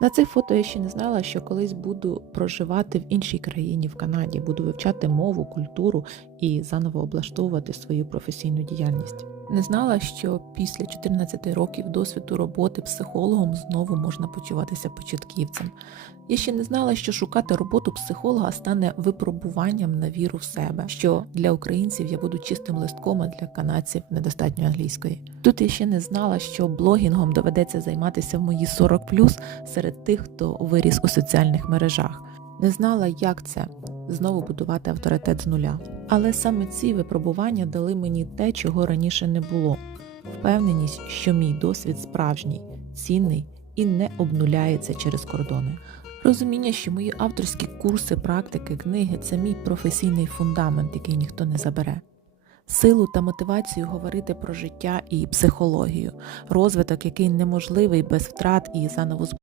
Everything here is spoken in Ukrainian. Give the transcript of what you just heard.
На цих фото я ще не знала, що колись буду проживати в іншій країні, в Канаді, буду вивчати мову, культуру і заново облаштовувати свою професійну діяльність. Не знала, що після 14 років досвіду роботи психологом знову можна почуватися початківцем. Я ще не знала, що шукати роботу психолога стане випробуванням на віру в себе, що для українців я буду чистим листком, а для канадців недостатньо англійської. Тут я ще не знала, що блогінгом доведеться займатися в мої 40+, серед тих, хто виріс у соціальних мережах. Не знала, як це знову будувати авторитет з нуля. Але саме ці випробування дали мені те, чого раніше не було: впевненість, що мій досвід справжній, цінний і не обнуляється через кордони. Розуміння, що мої авторські курси, практики, книги це мій професійний фундамент, який ніхто не забере. Силу та мотивацію говорити про життя і психологію, розвиток, який неможливий без втрат і заново